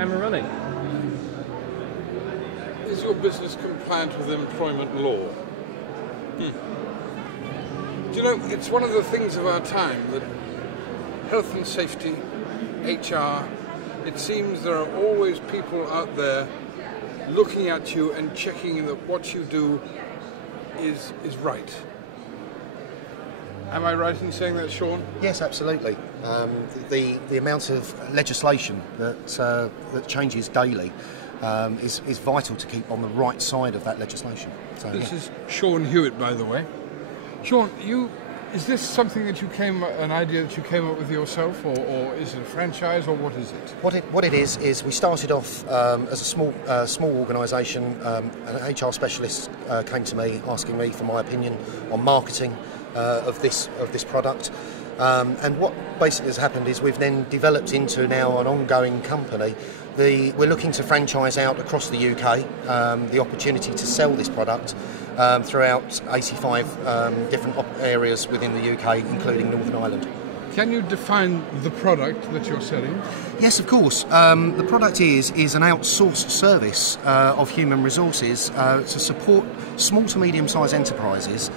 Camera running. Is your business compliant with employment law? Do you know, it's one of the things of our time that health and safety, HR, it seems there are always people out there looking at you and checking that what you do is right. Am I right in saying that, Sean? Yes, absolutely. The amount of legislation that changes daily is vital to keep on the right side of that legislation. So, this is Sean Hewitt, by the way. Sean, is this something that an idea that you came up with yourself, or is it a franchise, or what is it? What it is we started off as a small organisation. An HR specialist came to me asking me for my opinion on marketing of this product. And what basically has happened is we've then developed into now an ongoing company. We're looking to franchise out across the UK, the opportunity to sell this product throughout 85 different areas within the UK, including Northern Ireland. Can you define the product that you're selling? Yes, of course. The product is an outsourced service of human resources to support small to medium-sized enterprises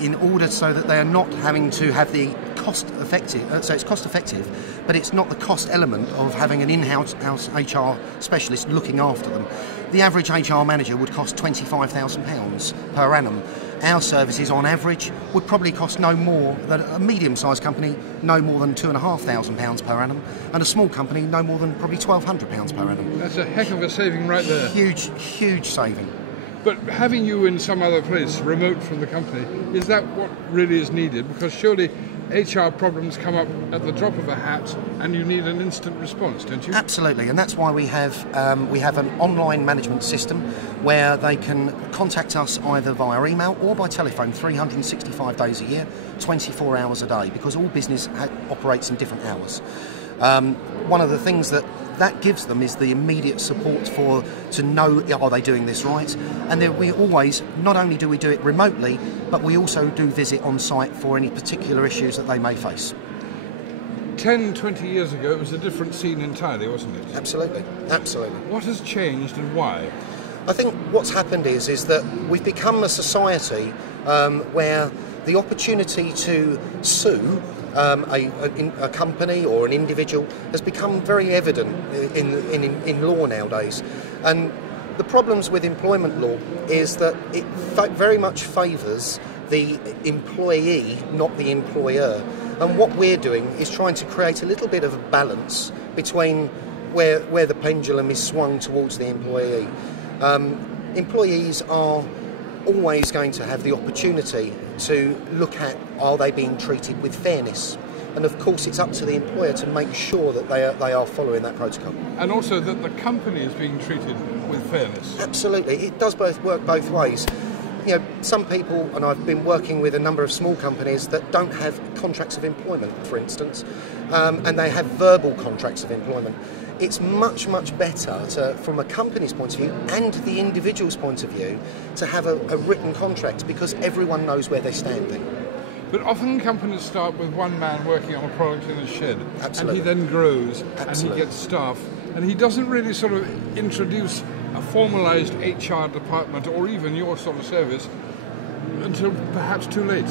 in order so that they are not having to have the cost-effective, so it's cost-effective, but it's not the cost element of having an in-house HR specialist looking after them. The average HR manager would cost £25,000 per annum. Our services, on average, would probably cost no more than a medium-sized company, no more than £2,500 per annum, and a small company, no more than probably £1,200 per annum. That's a heck of a saving right there. Huge saving. But having you in some other place, remote from the company, is that what really is needed? Because surely HR problems come up at the drop of a hat, and you need an instant response, don't you? Absolutely, and that's why we have an online management system where they can contact us either via email or by telephone 365 days a year, 24 hours a day, because all business operates in different hours. One of the things that gives them is the immediate support to know, are they doing this right? And then we always, not only do we do it remotely, but we also do visit on site for any particular issues that they may face. 10, 20 years ago, it was a different scene entirely, wasn't it? Absolutely. What has changed and why? I think what's happened is that we've become a society where the opportunity to sue a company or an individual has become very evident in law nowadays. And the problems with employment law is that it very much favours the employee, not the employer. And what we're doing is trying to create a little bit of a balance between where the pendulum is swung towards the employee. Employees are always going to have the opportunity to look at, are they being treated with fairness? And of course it's up to the employer to make sure that they are following that protocol. And also that the company is being treated with fairness. Absolutely, it does work both ways. You know, some people, and I've been working with a number of small companies that don't have contracts of employment, for instance, and they have verbal contracts of employment. It's much better from a company's point of view and the individual's point of view to have a written contract, because everyone knows where they're standing. But often companies start with one man working on a product in a shed. Absolutely. And he then grows. Absolutely. And he gets staff, and he doesn't really sort of introduce a formalised HR department or even your sort of service until perhaps too late.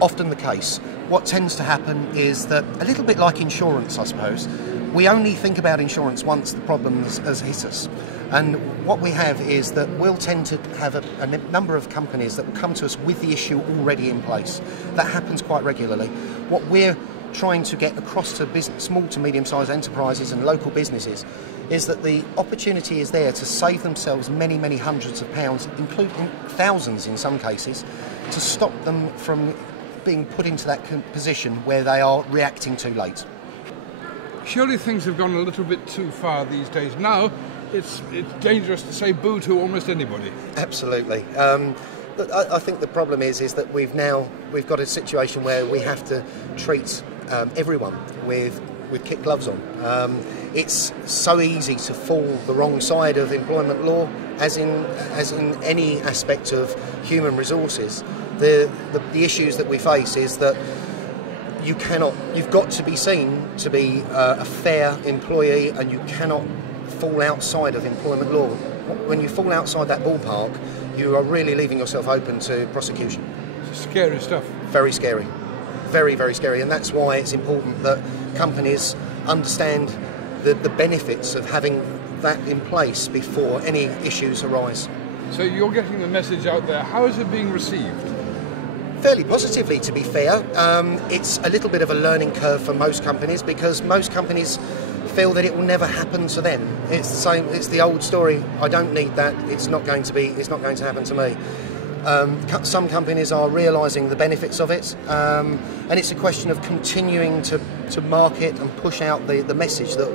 Often the case. What tends to happen is that, a little bit like insurance, I suppose, we only think about insurance once the problem has hit us. And what we have is that we'll tend to have a number of companies that will come to us with the issue already in place. That happens quite regularly. What we're trying to get across to small to medium-sized enterprises and local businesses is that the opportunity is there to save themselves many hundreds of pounds, including thousands in some cases, to stop them from being put into that position where they are reacting too late. Surely things have gone a little bit too far these days. Now it's dangerous to say boo to almost anybody. Absolutely. I think the problem is that we've got a situation where we have to treat everyone with kid gloves on. It's so easy to fall the wrong side of employment law, as in any aspect of human resources. The issues that we face is that you've got to be seen to be a fair employee, and you cannot fall outside of employment law. When you fall outside that ballpark, you are really leaving yourself open to prosecution. It's scary stuff. Very scary. Very, very scary. And that's why it's important that companies understand the benefits of having that in place before any issues arise. So you're getting the message out there. How is it being received? Fairly positively, to be fair. It's a little bit of a learning curve for most companies because most companies feel that it will never happen to them. It's the same. It's the old story. I don't need that. It's not going to happen to me. Some companies are realising the benefits of it, and it's a question of continuing to market and push out the message that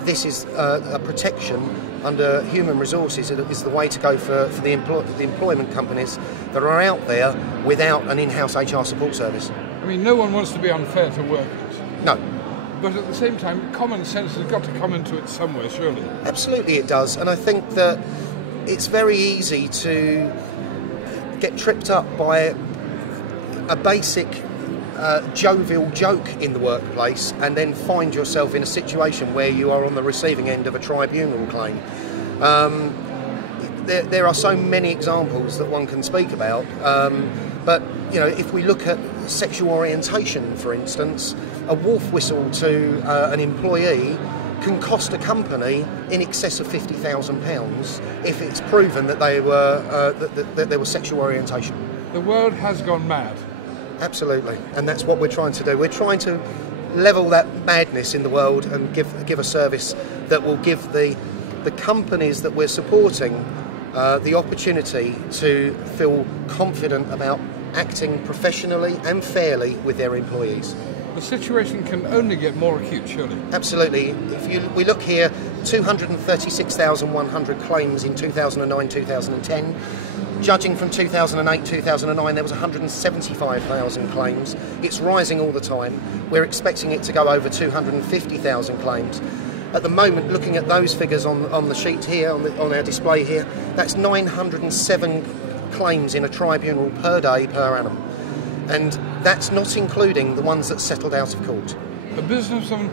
this is a protection under human resources. It is the way to go for the employment companies that are out there without an in-house HR support service. I mean, no one wants to be unfair to workers. No. But at the same time, common sense has got to come into it somewhere, surely. Absolutely it does, and I think that it's very easy to get tripped up by a basic jovial joke in the workplace and then find yourself in a situation where you are on the receiving end of a tribunal claim. There are so many examples that one can speak about, but you know, if we look at sexual orientation, for instance, a wolf whistle to an employee can cost a company in excess of £50,000 if it's proven that they were that there was sexual orientation. The world has gone mad. Absolutely, and that's what we're trying to do. We're trying to level that madness in the world and give a service that will give the companies that we're supporting the opportunity to feel confident about acting professionally and fairly with their employees. The situation can only get more acute, surely. Absolutely. We look here, 236,100 claims in 2009-2010. Judging from 2008-2009, there was 175,000 claims. It's rising all the time. We're expecting it to go over 250,000 claims. At the moment, looking at those figures on the sheet here, on our display here, that's 907 claims in a tribunal per day per annum. And that's not including the ones that settled out of court. A businessman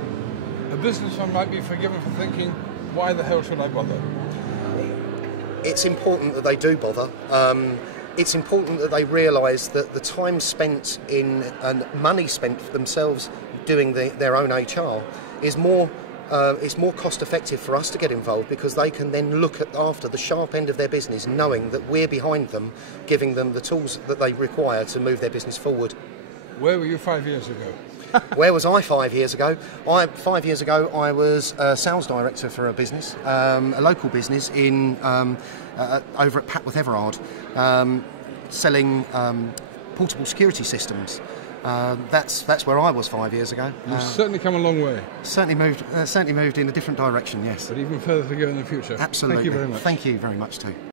might be forgiven for thinking, why the hell should I bother? It's important that they do bother. It's important that they realise that the time spent and money spent for themselves doing their own HR is more cost effective for us to get involved, because they can then look after the sharp end of their business, knowing that we're behind them, giving them the tools that they require to move their business forward. Where were you 5 years ago? Where was I 5 years ago? 5 years ago, I was a sales director for a business, a local business in over at Papworth Everard, selling portable security systems. That's where I was 5 years ago. You've certainly come a long way. Certainly moved in a different direction. Yes, but even further to go in the future. Absolutely. Thank you very much. Thank you very much too.